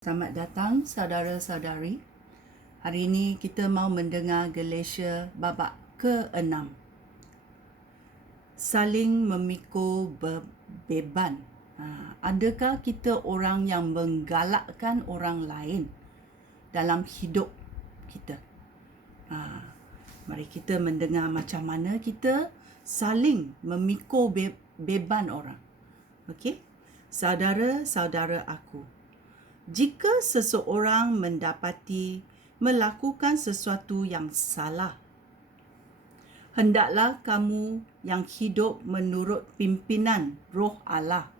Selamat datang saudara-saudari. Hari ini kita mau mendengar Galatia babak ke-6. Saling memikul beban. Adakah kita orang yang menggalakkan orang lain dalam hidup kita? Mari kita mendengar macam mana kita saling memikul beban orang. Okey? Saudara-saudara aku, jika seseorang mendapati melakukan sesuatu yang salah, hendaklah kamu yang hidup menurut pimpinan Roh Allah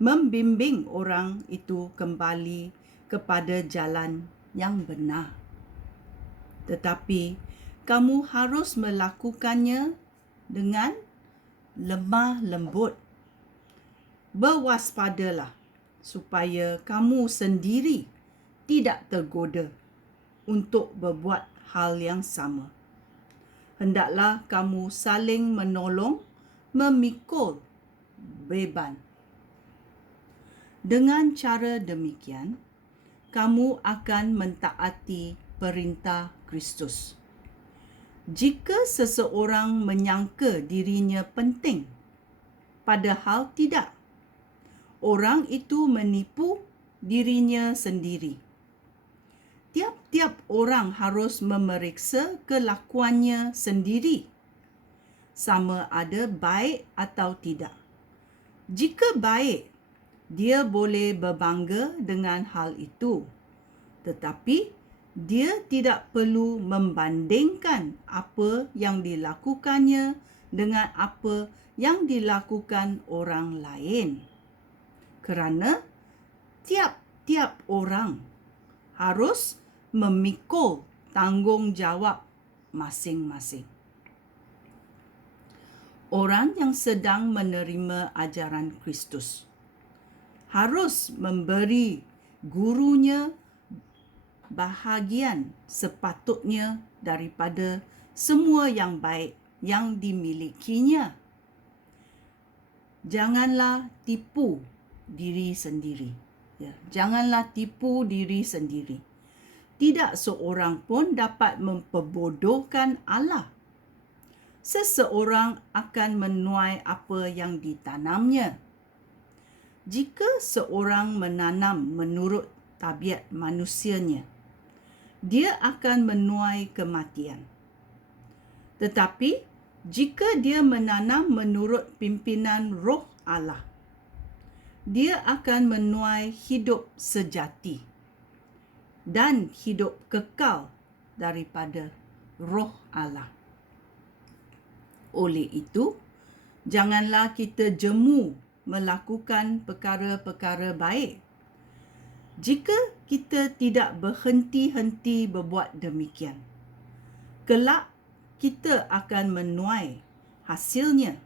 membimbing orang itu kembali kepada jalan yang benar. Tetapi kamu harus melakukannya dengan lemah lembut. Berwaspadalah supaya kamu sendiri tidak tergoda untuk berbuat hal yang sama. Hendaklah kamu saling menolong, memikul beban. Dengan cara demikian, kamu akan mentaati perintah Kristus. Jika seseorang menyangka dirinya penting, padahal tidak, orang itu menipu dirinya sendiri. Tiap-tiap orang harus memeriksa kelakuannya sendiri, sama ada baik atau tidak. Jika baik, dia boleh berbangga dengan hal itu. Tetapi dia tidak perlu membandingkan apa yang dilakukannya dengan apa yang dilakukan orang lain. Kerana tiap-tiap orang harus memikul tanggungjawab masing-masing. Orang yang sedang menerima ajaran Kristus harus memberi gurunya bahagian sepatutnya daripada semua yang baik yang dimilikinya. Janganlah tipu diri sendiri. Janganlah tipu diri sendiri. Tidak seorang pun dapat memperbodohkan Allah. Seseorang akan menuai apa yang ditanamnya. Jika seorang menanam menurut tabiat manusianya, dia akan menuai kematian. Tetapi jika dia menanam menurut pimpinan Roh Allah, dia akan menuai hidup sejati dan hidup kekal daripada Roh Allah. Oleh itu, janganlah kita jemu melakukan perkara-perkara baik. Jika kita tidak berhenti-henti berbuat demikian, kelak kita akan menuai hasilnya.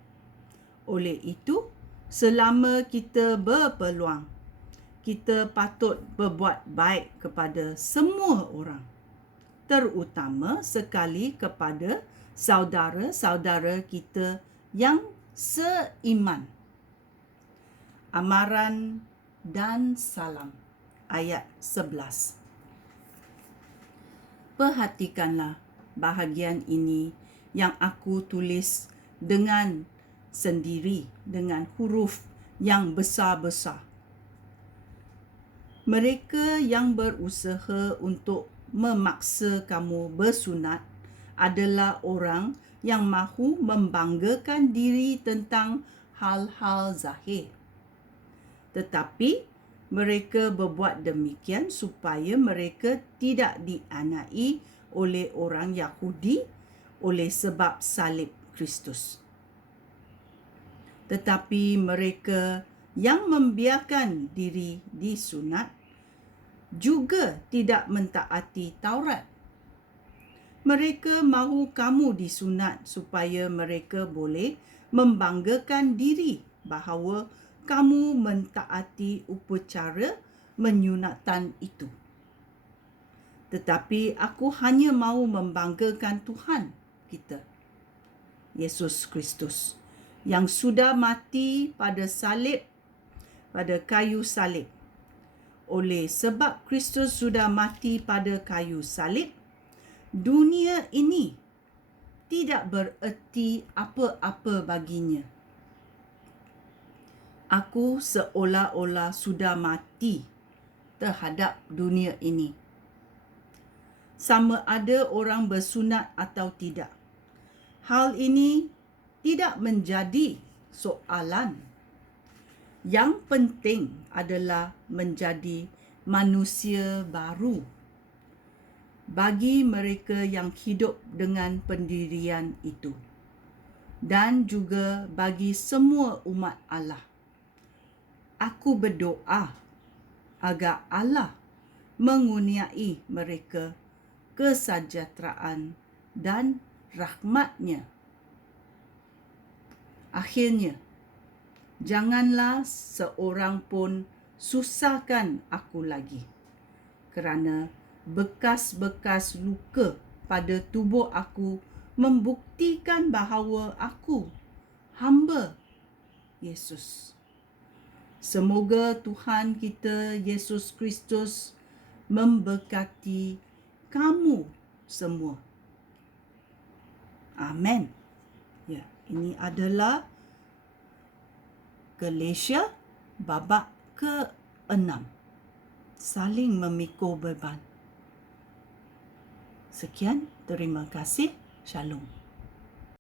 Oleh itu, selama kita berpeluang, kita patut berbuat baik kepada semua orang, terutama sekali kepada saudara-saudara kita yang seiman. Amaran dan salam. Ayat 11. Perhatikanlah bahagian ini yang aku tulis dengan sendiri dengan huruf yang besar-besar. Mereka yang berusaha untuk memaksa kamu bersunat adalah orang yang mahu membanggakan diri tentang hal-hal zahir. Tetapi mereka berbuat demikian supaya mereka tidak dianiai oleh orang Yahudi oleh sebab salib Kristus. Tetapi mereka yang membiarkan diri disunat juga tidak mentaati Taurat. Mereka mahu kamu disunat supaya mereka boleh membanggakan diri bahawa kamu mentaati upacara menyunatan itu. Tetapi aku hanya mahu membanggakan Tuhan kita, Yesus Kristus, yang sudah mati pada kayu salib. oleh sebab Kristus sudah mati pada kayu salib, dunia ini tidak bererti apa-apa baginya. Aku seolah-olah sudah mati terhadap dunia ini. Sama ada orang bersunat atau tidak. Hal ini tidak menjadi soalan. Yang penting adalah menjadi manusia baru bagi mereka yang hidup dengan pendirian itu, dan juga bagi semua umat Allah. Aku berdoa agar Allah mengurniai mereka kesejahteraan dan rahmat-Nya. Akhirnya, janganlah seorang pun susahkan aku lagi, kerana bekas-bekas luka pada tubuh aku membuktikan bahawa aku hamba Yesus. Semoga Tuhan kita Yesus Kristus memberkati kamu semua. Amin. Ya, ini adalah Galatia babak ke-6. Saling memikul beban. Sekian, terima kasih. Shalom.